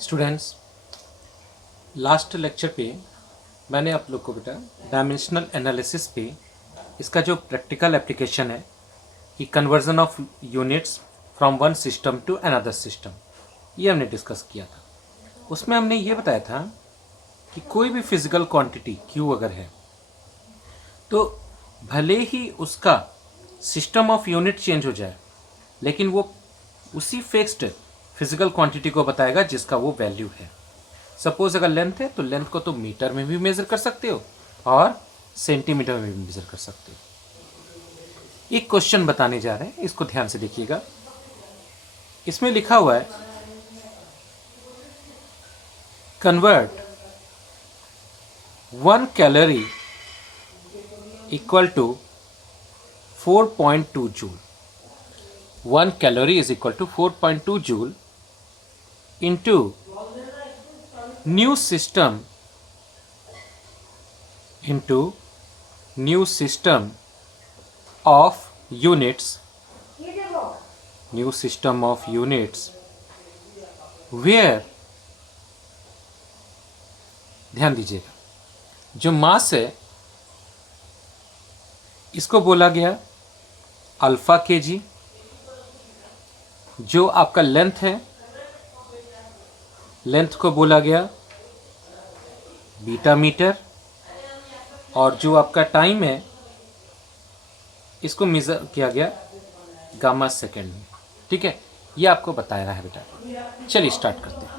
Students, last lecture पे मैंने आप लोग को बेटा डायमेंशनल एनालिसिस पे इसका जो प्रैक्टिकल एप्लीकेशन है कि conversion of units from one system to another system, ये हमने डिस्कस किया था। उसमें हमने ये बताया था कि कोई भी फिजिकल क्वांटिटी Q अगर है तो भले ही उसका सिस्टम ऑफ यूनिट चेंज हो जाए, लेकिन वो उसी फिक्स्ड फिजिकल क्वांटिटी को बताएगा जिसका वो वैल्यू है। सपोज अगर लेंथ है तो लेंथ को तो मीटर में भी मेजर कर सकते हो और सेंटीमीटर में भी मेजर कर सकते हो। एक क्वेश्चन बताने जा रहे हैं, इसको ध्यान से देखिएगा। इसमें लिखा हुआ है convert 1 calorie equal to 4.2 joule. 1 calorie is equal to 4.2 joule into new system of units where, ध्यान दीजिएगा, जो मास है इसको बोला गया अल्फा केजी, जो आपका लेंथ है लेंथ को बोला गया बीटा मीटर, और जो आपका टाइम है इसको मेजर किया गया गामा सेकेंड में। ठीक है, ये आपको बताया है बेटा। चलिए स्टार्ट करते हैं।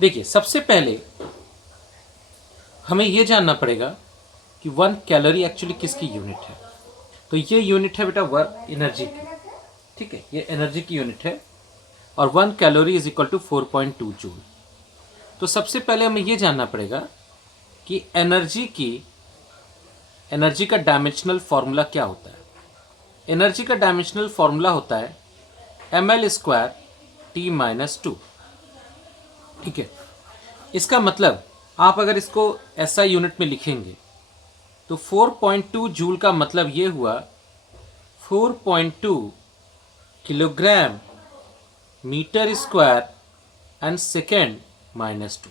देखिए, सबसे पहले हमें ये जानना पड़ेगा कि 1 कैलोरी एक्चुअली किसकी यूनिट है। तो ये यूनिट है बेटा वर्क एनर्जी की। ठीक है, ये एनर्जी की यूनिट है और 1 calorie is equal to 4.2 joule. तो सबसे पहले हमें यह जानना पड़ेगा कि एनर्जी का डायमेंशनल फॉर्मूला क्या होता है। एनर्जी का डायमेंशनल फॉर्मूला होता है ml² T-2। ठीक है, इसका मतलब आप अगर इसको SI यूनिट में लिखेंगे तो 4.2 जूल का मतलब ये हुआ 4.2 kilogram metre square and second -2।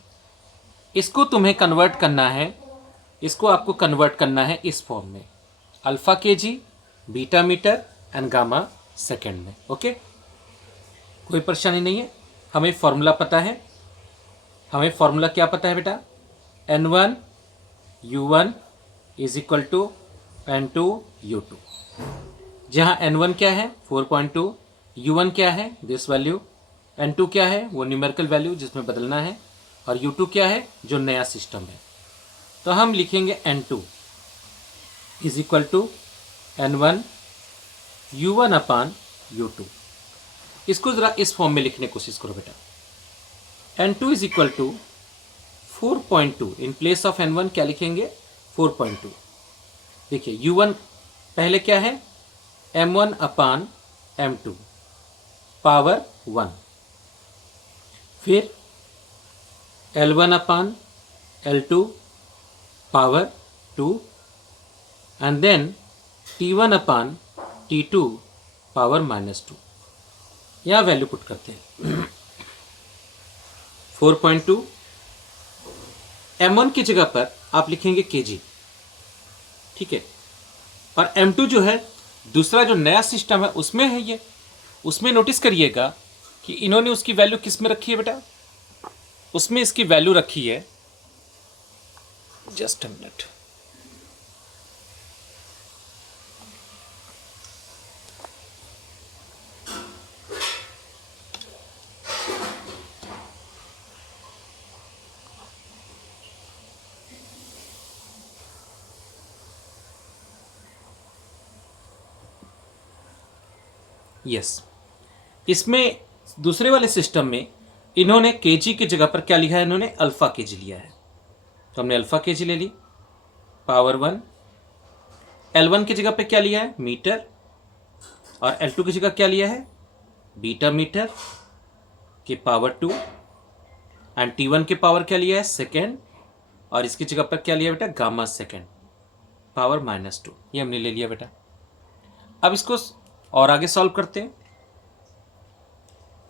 इसको तुम्हें कन्वर्ट करना है, इसको आपको कन्वर्ट करना है इस फॉर्म में, alpha KG, beta metre and gamma second में। ओके, कोई परेशानी नहीं है। हमें फॉर्मूला पता है। हमें फॉर्मूला क्या पता है बेटा? N1 U1 is equal to N2 U2, जहाँ N1 क्या है 4.2, U1 क्या है दिस वैल्यू, N2 क्या है वो न्यूमेरिकल वैल्यू जिसमें बदलना है, और U2 क्या है जो नया सिस्टम है। तो हम लिखेंगे N2 is equal to N1 U1 upon U2। इसको जरा इस फॉर्म में लिखने की कोशिश करो बेटा। N2 is equal to 4.2, in place of N1 क्या लिखेंगे 4.2। देखिए U1 पहले क्या है M1 अपान M2 पावर 1, फिर L1 upon L2 power 2, and then T1 upon T2 power -2। यहाँ वैल्यू पुट करते हैं 4.2, M1 की जगह पर आप लिखेंगे kg। ठीक है, और M2 जो है दूसरा जो नया सिस्टम है उसमें है ये, उसमें नोटिस करिएगा कि इन्होंने उसकी वैल्यू किस में रखी है बेटा? उसमें इसकी वैल्यू रखी है, जस्ट अ मिनट, यस, इसमें दूसरे वाले सिस्टम में इन्होंने केजी की जगह पर क्या लिखा है? इन्होंने अल्फा केजी लिया है। तो हमने अल्फा केजी ले ली पावर 1। L1 की जगह पे क्या लिया है? मीटर। और L2 की जगह क्या लिया है? बीटा मीटर के पावर 2, एंड T1 के पावर क्या लिया है? सेकेंड। और इसकी जगह पर क्या लिया बेटा? Gamma second power -2। ये हमने ले लिया बेटा। अब इसको और आगे सॉल्व करते हैं।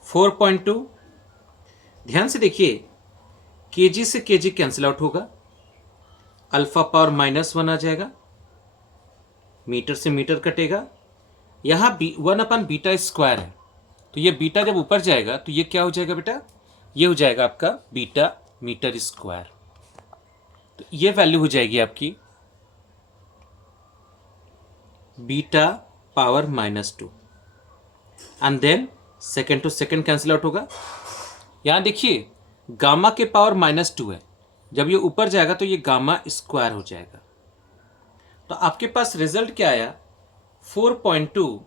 4.2 ध्यान से देखिए, केजी से केजी कैंसिल आउट होगा, अल्फा पावर -1 आ जाएगा, मीटर से मीटर कटेगा, यहाँ 1/β² है, तो ये बीटा जब ऊपर जाएगा तो ये क्या हो जाएगा बेटा, ये हो जाएगा आपका बीटा मीटर स्क्वायर। तो ये वैल्यू हो जाएगी आपकी beta power -2, and then second to second cancel out होगा। यहां देखिए गामा के पावर -2 है, जब ये ऊपर जाएगा तो ये गामा स्क्वायर हो जाएगा। तो आपके पास रिजल्ट क्या आया, 4.2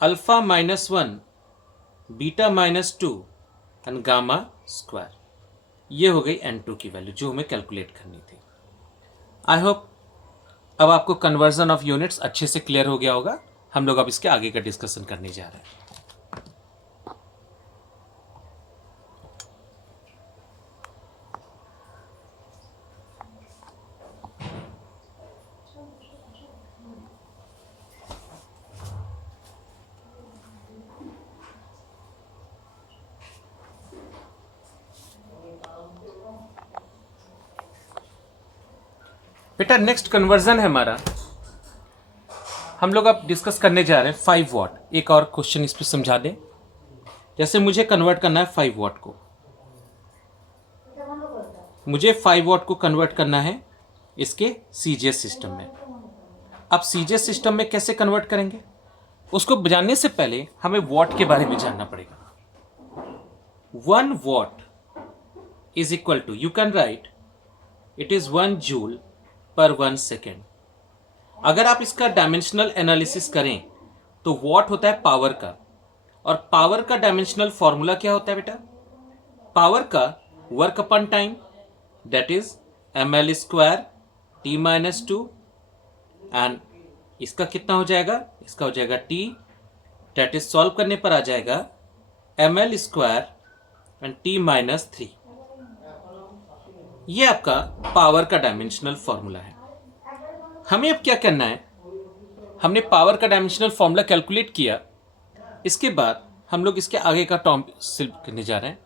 alpha -1 beta -2 and gamma square. ये हो गई N2 की वैल्यू जो हमें कैलकुलेट करनी थी। आई होप अब आपको कन्वर्जन ऑफ यूनिट्स अच्छे से क्लियर हो गया होगा। हम लोग अब इसके आगे का डिस्कशन करने जा रहे हैं। बेटा नेक्स्ट कन्वर्जन है हमारा, हम लोग अब डिस्कस करने जा रहे हैं 5 वॉट। एक और क्वेश्चन इस पर समझा दें। जैसे मुझे कन्वर्ट करना है 5 वॉट को, मुझे 5 वॉट को कन्वर्ट करना है इसके सीजीएस सिस्टम में। अब सीजीएस सिस्टम में कैसे कन्वर्ट करेंगे, उसको जानने से पहले हमें वॉट के बारे में जानना पड़ेगा। 1 watt is equal to, you can write it is 1 joule per 1 second. अगर आप इसका डायमेंशनल एनालिसिस करें तो वॉट होता है पावर का, और पावर का डायमेंशनल फॉर्मूला क्या होता है बेटा, पावर का work upon time, that is ml² t-2, and इसका कितना हो जाएगा, इसका हो जाएगा t, दैट इज सॉल्व करने पर आ जाएगा ml² एंड t-3। ये आपका पावर का डायमेंशनल फॉर्मूला है। हमें अब क्या करना है, हमने पावर का डायमेंशनल फॉर्मूला कैलकुलेट किया, इसके बाद हम लोग इसके आगे का टर्म सिर्फ करने जा रहे हैं।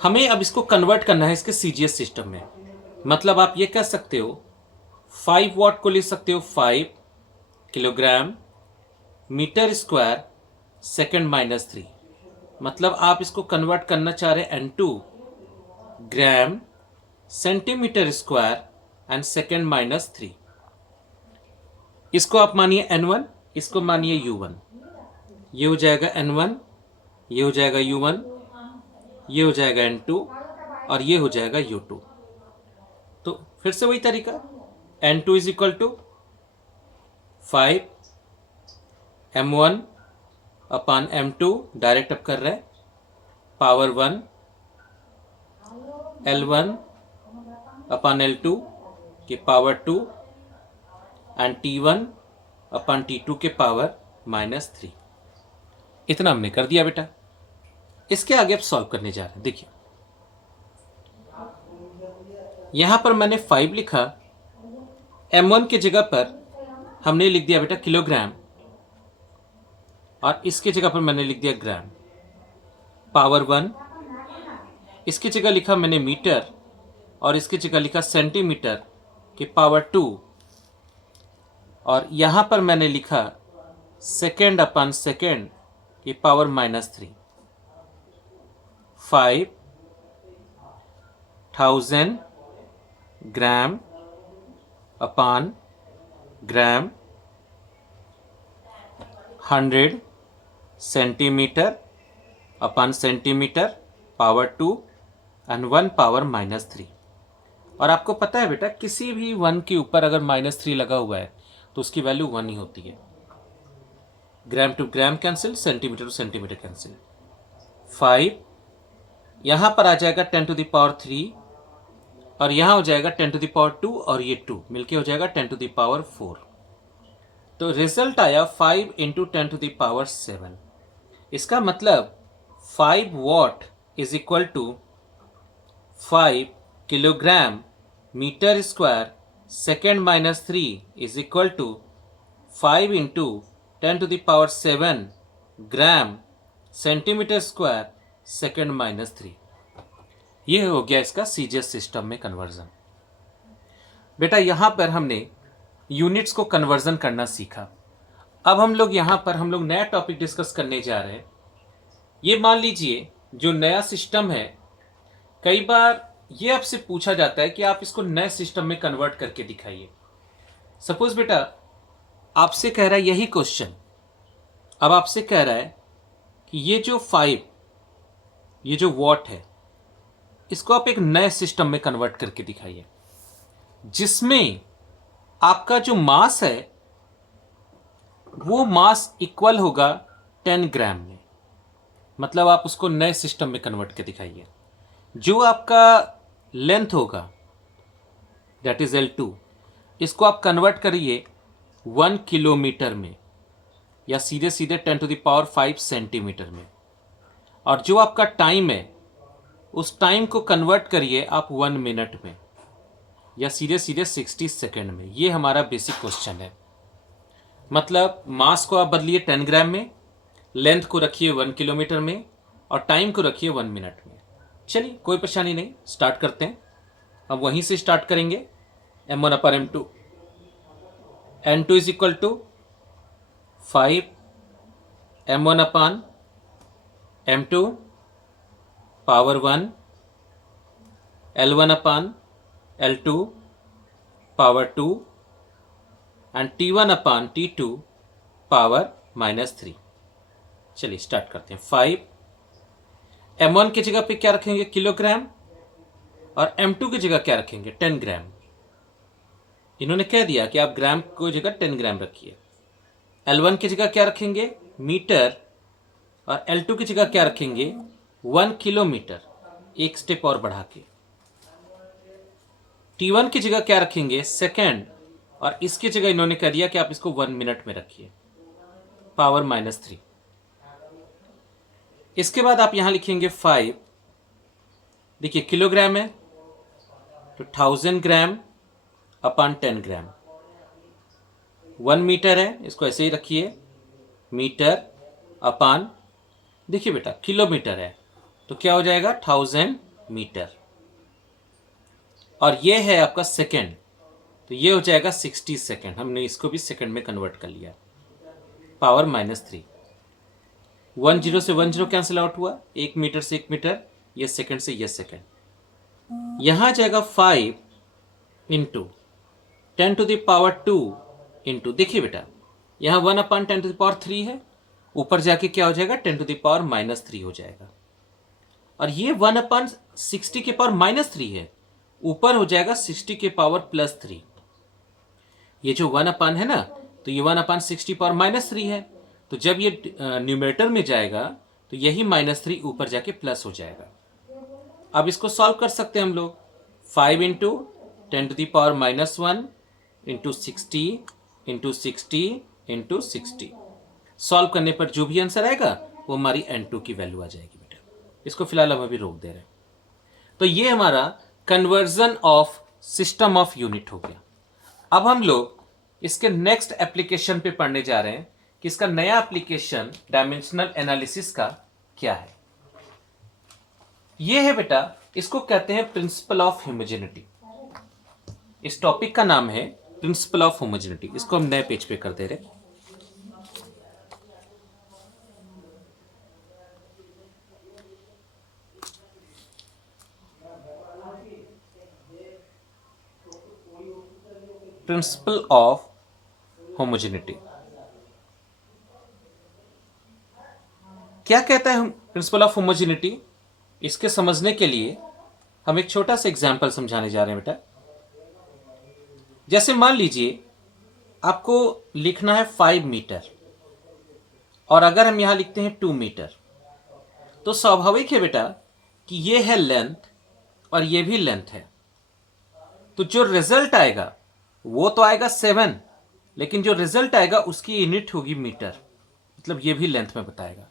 हमें अब इसको कन्वर्ट करना है इसके सीजीएस सिस्टम में। मतलब आप ये कह सकते हो 5 वॉट को लिख सकते हो 5 किलोग्राम मीटर स्क्वायर सेकेंड -3। मतलब आप इसको कन्वर्ट करना चाह रहे हैं N2 gram centimetre square and second -3। इसको आप मानिए N1, इसको मानिए U1। ये हो जाएगा N1, ये हो जाएगा U1, ये हो जाएगा N2 और ये हो जाएगा U2। तो फिर से वही तरीका, N2 is equal to 5 M1 upon M2, direct up कर रहे हैं, पावर 1 L1 अपान L2 के power 2 and T1 upon T2 के पावर -3। इतना हमने कर दिया बेटा। इसके आगे अब सॉल्व करने जा रहे हैं। देखिए यहां पर मैंने 5 लिखा, M1 की जगह पर हमने लिख दिया बेटा किलोग्राम, और इसकी जगह पर मैंने लिख दिया ग्राम। पावर 1, इसकी जगह लिखा मैंने मीटर, और इसकी जगह लिखा सेंटीमीटर के पावर 2, और यहां पर मैंने लिखा सेकेंड अपान सेकेंड की power -3। 5000 gram upon gram, 100 centimetre upon centimetre power 2 and 1 power -3। और आपको पता है बेटा किसी भी 1 के ऊपर अगर -3 लगा हुआ है तो उसकी वैल्यू 1 ही होती है। Gram to gram cancel, centimetre to centimetre cancel. 5 यहां पर आ जाएगा 10⁻3, और यहां हो जाएगा 10⁻2, और ये 2 मिलके हो जाएगा 10⁻4। तो रिजल्ट आया 5 × 10⁻7। इसका मतलब 5 watt is equal to 5 kilogram metre square second -3 is equal to 5 into 10⁻7 gram centimetre square second minus 3। ये हो गया इसका सीजीएस सिस्टम में कन्वर्जन। बेटा यहाँ पर हमने यूनिट्स को कन्वर्जन करना सीखा। अब हम लोग यहाँ पर नया टॉपिक डिस्कस करने जा रहे हैं। ये मान लीजिए जो नया सिस्टम है, कई बार ये आपसे पूछा जाता है कि आप इसको नए सिस्टम में कन्वर्ट करके दिखाइए। सपोज बेटा आपसे कह रहा है यही क्वेश्चन, अब आपसे कह रहा है कि ये जो 5, ये जो वॉट है, इसको आप एक नए सिस्टम में कन्वर्ट करके दिखाइए जिसमें आपका जो मास है वो मास इक्वल होगा 10 ग्राम में। मतलब आप उसको नए सिस्टम में कन्वर्ट करके दिखाइए। जो आपका लेंथ होगा दैट इज L2, इसको आप कन्वर्ट करिए 1 किलोमीटर में या सीधे सीधे 10⁵ सेंटीमीटर में। और जो आपका टाइम है उस टाइम को कन्वर्ट करिए आप 1 मिनट में या सीधे सीधे 60 सेकेंड में। ये हमारा बेसिक क्वेश्चन है। मतलब मास को आप बदलिए 10 ग्राम में, लेंथ को रखिए 1 किलोमीटर में और टाइम को रखिए 1 मिनट में। चलिए कोई परेशानी नहीं, स्टार्ट करते हैं। अब वहीं से स्टार्ट करेंगे। m1/m2, n2 is equal to 5 m1/m2 power 1 L1/L2 power 2 and T1/T2 power -3। चलिए स्टार्ट करते हैं। 5 m1 की जगह पे क्या रखेंगे किलोग्राम और m2 की जगह क्या रखेंगे 10 ग्राम। इन्होंने कह दिया कि आप ग्राम को जगह 10 ग्राम रखिए। L1 की जगह क्या रखेंगे मीटर और L2 की जगह क्या रखेंगे 1 किलोमीटर, एक स्टेप और बढ़ा के। T1 की जगह क्या रखेंगे सेकेंड और इसकी जगह इन्होंने कह दिया कि आप इसको 1 मिनट में रखिए, पावर -3। इसके बाद आप यहां लिखेंगे 5, देखिए किलोग्राम है तो 1000 ग्राम अपॉन 10 ग्राम। 1 मीटर है, इसको ऐसे ही रखिए मीटर अपॉन, देखिए बेटा किलोमीटर है तो क्या हो जाएगा 1000 मीटर। और ये है आपका सेकेंड तो ये हो जाएगा 60 सेकेंड। हमने इसको भी सेकेंड में कन्वर्ट कर लिया, पावर -3। 1 0 से 1 0 कैंसिल आउट हुआ, 1 मीटर से 1 मीटर, ये सेकेंड से ये सेकेंड। यहां जाएगा 5 इंटू 10⁻² इंटू, देखिए बेटा यहां 1/10⁻³ है, ऊपर जाके क्या हो जाएगा 10⁻³ हो जाएगा। और ये 1/60 के पावर -3 है, ऊपर हो जाएगा 60 के पावर +3। ये जो 1 है ना, तो ये 1/60 पावर -3 है, तो जब ये न्यूमरेटर में जाएगा तो यही -3 ऊपर जाके प्लस हो जाएगा। अब इसको सॉल्व कर सकते हैं हम लोग। 5 into 10⁻⁻1 into 60 into 60 into 60। Solve करने पर जो भी आंसर आएगा वो हमारी n2 की वैल्यू आ जाएगी बेटा। इसको फिलहाल हम अभी रोक दे रहे हैं। तो ये हमारा conversion of system of unit हो गया। अब हम लोग इसके नेक्स्ट एप्लीकेशन पे पढ़ने जा रहे हैं कि इसका नया एप्लीकेशन डायमेंशनल एनालिसिस का क्या है। ये है बेटा, इसको कहते हैं प्रिंसिपल ऑफ होमोजेनिटी। इस टॉपिक का नाम है प्रिंसिपल ऑफ होमोजेनिटी। इसको हम नए पेज पे कर दे रहे। प्रिंसिपल ऑफ होमोजेनिटी क्या कहता है प्रिंसिपल ऑफ होमोजेनिटी? इसके समझने के लिए हम एक छोटा सा एग्जांपल समझाने जा रहे हैं बेटा। जैसे मान लीजिए आपको लिखना है 5 मीटर और अगर हम यहां लिखते हैं 2 मीटर, तो स्वाभाविक है बेटा कि ये है लेंथ और ये भी लेंथ है, तो जो रिजल्ट आएगा वो तो आएगा 7, लेकिन जो रिजल्ट आएगा उसकी यूनिट होगी मीटर। मतलब ये भी लेंथ में बताएगा।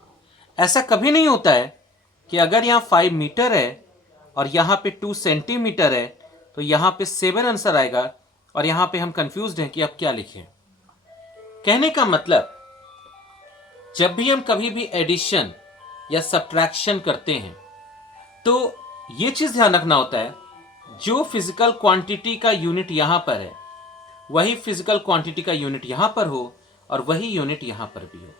ऐसा कभी नहीं होता है कि अगर यहां 5 मीटर है और यहां पे 2 सेंटीमीटर है तो यहां पे 7 आंसर आएगा और यहां पे हम कंफ्यूज्ड हैं कि अब क्या लिखें। कहने का मतलब जब भी हम कभी भी एडिशन या सब्ट्रैक्शन करते हैं तो ये चीज ध्यान रखना होता है, जो फिजिकल क्वांटिटी का यूनिट यहां पर है वही फिजिकल क्वांटिटी का यूनिट यहां पर हो और वही यूनिट यहां पर भी हो।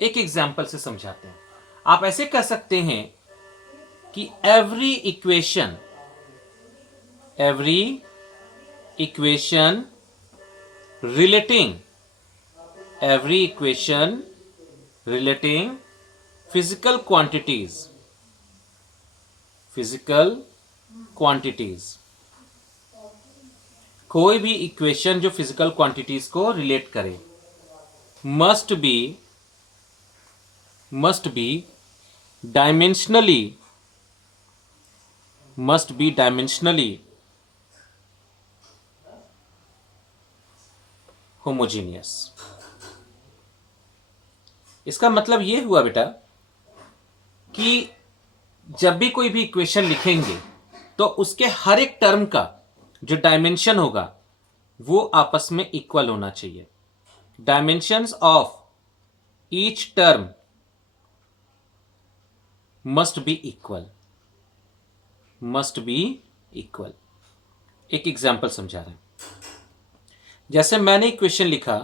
एक एग्जाम्पल से समझाते हैं। आप ऐसे कह सकते हैं कि every equation relating physical quantities, कोई भी इक्वेशन जो फिजिकल क्वांटिटीज को रिलेट करे मस्ट बी डायमेंशनली होमोजीनियस। इसका मतलब यह हुआ बेटा कि जब भी कोई भी इक्वेशन लिखेंगे तो उसके हर एक टर्म का जो डायमेंशन होगा वो आपस में इक्वल होना चाहिए। Dimensions of each term must be equal. एक एग्जाम्पल समझा रहे हैं। जैसे मैंने इक्वेशन लिखा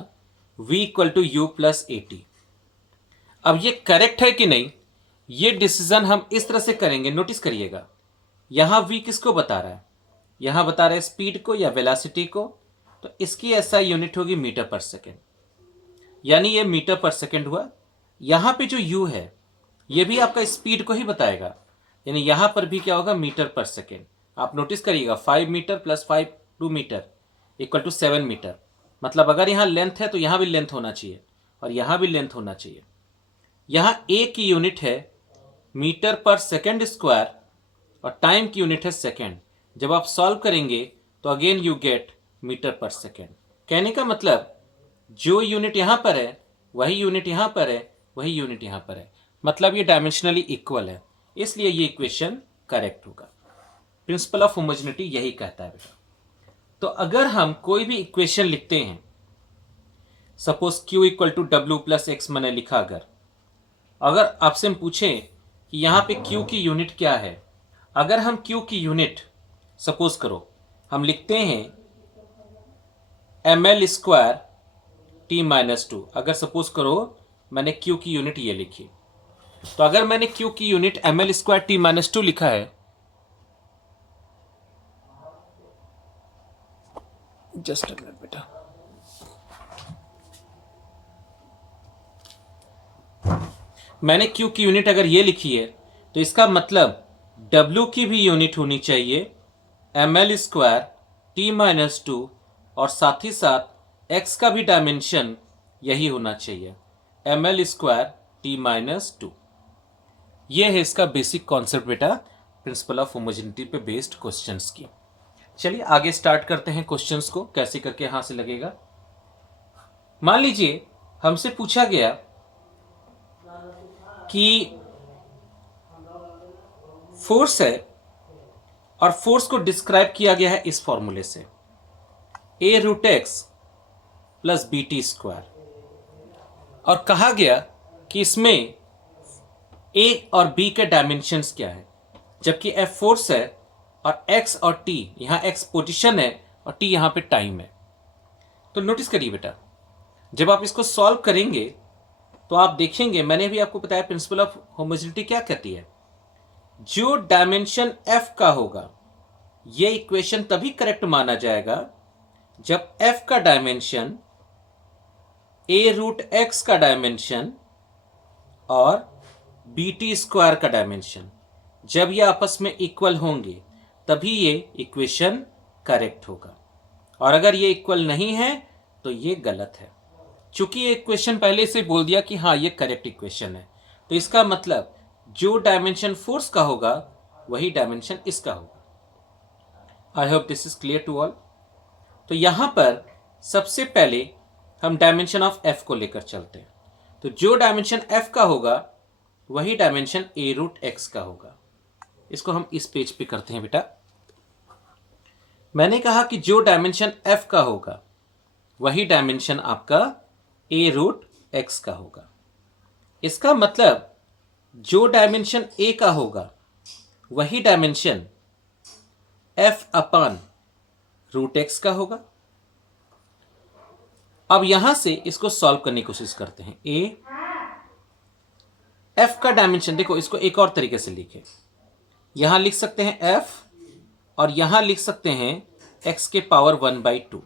v equal to u plus a t. अब ये करेक्ट है कि नहीं ये डिसीजन हम इस तरह से करेंगे। नोटिस करिएगा, यहां v किसको बता रहा है, यहां बता रहा है स्पीड को या वेलोसिटी को, तो इसकी एसआई यूनिट होगी मीटर पर सेकेंड, यानी ये मीटर पर सेकेंड हुआ। यहां पे जो u है ये भी आपका स्पीड को ही बताएगा, यानी यहां पर भी क्या होगा मीटर पर सेकेंड। आप नोटिस करिएगा 5 metre plus 2 metre equal to 7 metre. मतलब अगर यहां लेंथ है तो यहां भी लेंथ होना चाहिए और यहां भी लेंथ होना चाहिए। यहां ए की यूनिट है मीटर पर सेकेंड स्क्वायर और टाइम की यूनिट है सेकेंड। जब आप सॉल्व करेंगे तो अगेन यू गेट मीटर पर सेकेंड। कहने का मतलब जो यूनिट यहां पर है वही यूनिट यहां पर है, वही यूनिट यहां पर है, मतलब ये डायमेंशनली इक्वल है, इसलिए ये इक्वेशन करेक्ट होगा। प्रिंसिपल ऑफ होमोजेनिटी यही कहता है बेटा। तो अगर हम कोई भी इक्वेशन लिखते हैं, suppose q equal to W plus X मैंने लिखा, अगर आपसे हम पूछें कि यहां पे q की यूनिट क्या है, अगर हम q की यूनिट सपोज करो हम लिखते हैं ml स्क्वायर t माइनस 2। अगर सपोज करो मैंने q की यूनिट ये लिखी, तो अगर मैंने q की unit ml square t minus 2 लिखा है, जस्ट अ मिनट बेटा, मैंने q की यूनिट अगर ये लिखी है तो इसका मतलब w की भी यूनिट होनी चाहिए ml स्क्वायर t माइनस 2 और साथ ही साथ x का भी डायमेंशन यही होना चाहिए ml स्क्वायर t माइनस 2। ये है इसका बेसिक कॉन्सेप्ट बेटा, प्रिंसिपल ऑफ होमोजेनिटी पे बेस्ड क्वेश्चंस की। चलिए आगे स्टार्ट करते हैं क्वेश्चंस को, कैसे करके यहां से लगेगा। मान लीजिए हमसे पूछा गया कि फोर्स है और फोर्स को डिस्क्राइब किया गया है इस फॉर्मूले से a root X plus B T square, और कहा गया कि इसमें a और b के डायमेंशंस क्या है, जबकि f फोर्स है और x और t, यहां x पोजीशन है और t यहां पे टाइम है। तो नोटिस करिए बेटा, जब आप इसको सॉल्व करेंगे तो आप देखेंगे, मैंने भी आपको बताया प्रिंसिपल ऑफ होमोजेनिटी क्या कहती है, जो डायमेंशन f का होगा ये इक्वेशन तभी करेक्ट माना जाएगा जब f का डायमेंशन a रूट एक्स का डायमेंशन और बी टी स्क्वायर का डायमेंशन जब ये आपस में इक्वल होंगे तभी ये इक्वेशन करेक्ट होगा, और अगर ये इक्वल नहीं है तो ये गलत है। चूंकि ये इक्वेशन पहले से बोल दिया कि हाँ ये करेक्ट इक्वेशन है, तो इसका मतलब जो डायमेंशन फोर्स का होगा वही डायमेंशन इसका होगा। I hope this is clear to all. तो यहां पर सबसे पहले हम डायमेंशन ऑफ f को लेकर चलते हैं। तो जो डायमेंशन f का होगा वही डायमेंशन a रूट एक्स का होगा। इसको हम इस पेज पे करते हैं बेटा। मैंने कहा कि जो डायमेंशन f का होगा वही डायमेंशन आपका a रूट x का होगा। इसका मतलब जो डायमेंशन a का होगा वही dimension f upon root x का होगा। अब यहां से इसको सॉल्व करने की कोशिश करते हैं। f का डायमेंशन देखो, इसको एक और तरीके से लिखे, यहां लिख सकते हैं f और यहां लिख सकते हैं x के पावर 1/2।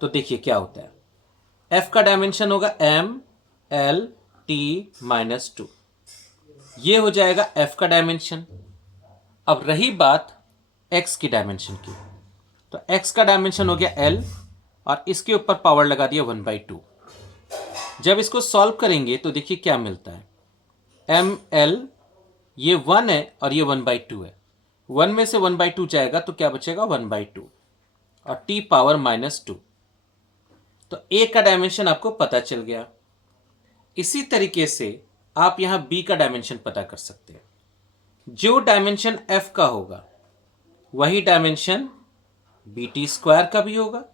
तो देखिए क्या होता है, f का डायमेंशन होगा m l t माइनस 2, ये हो जाएगा f का डायमेंशन। अब रही बात x की डायमेंशन की, तो x का डायमेंशन हो गया l और इसके ऊपर पावर लगा दिया 1/2। जब इसको सॉल्व करेंगे तो देखिए क्या मिलता है, एम एल ये 1 है और ये 1/2 है, 1 में से 1/2 जाएगा तो क्या बचेगा 1/2 और t पावर -2। तो a का डायमेंशन आपको पता चल गया। इसी तरीके से आप यहां b का डायमेंशन पता कर सकते हैं। जो डायमेंशन f का होगा वही डायमेंशन BT² का भी होगा।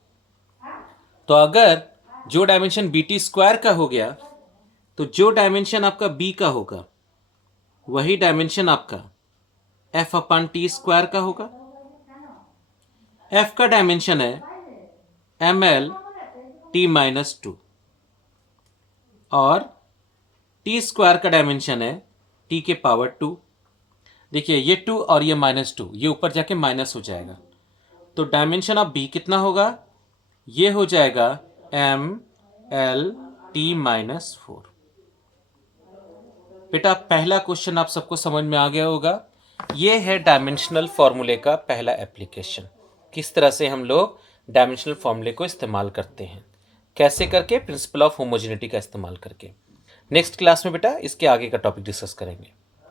तो अगर जो डायमेंशन BT² का हो गया तो जो डायमेंशन आपका b का होगा वही डायमेंशन आपका f/T² का होगा। f का डायमेंशन है ml t-2 और T² का डायमेंशन है t के पावर 2। देखिए ये 2 और ये -2 ये ऊपर जाके माइनस हो जाएगा, तो डायमेंशन ऑफ b कितना होगा, ये हो जाएगा ml t-4। बेटा पहला क्वेश्चन आप सबको समझ में आ गया होगा। ये है डायमेंशनल फॉर्मूले का पहला एप्लीकेशन, किस तरह से हम लोग डायमेंशनल फॉर्मूले को इस्तेमाल करते हैं, कैसे करके प्रिंसिपल ऑफ होमोजेनिटी का इस्तेमाल करके। नेक्स्ट क्लास में बेटा इसके आगे का टॉपिक डिस्कस करेंगे।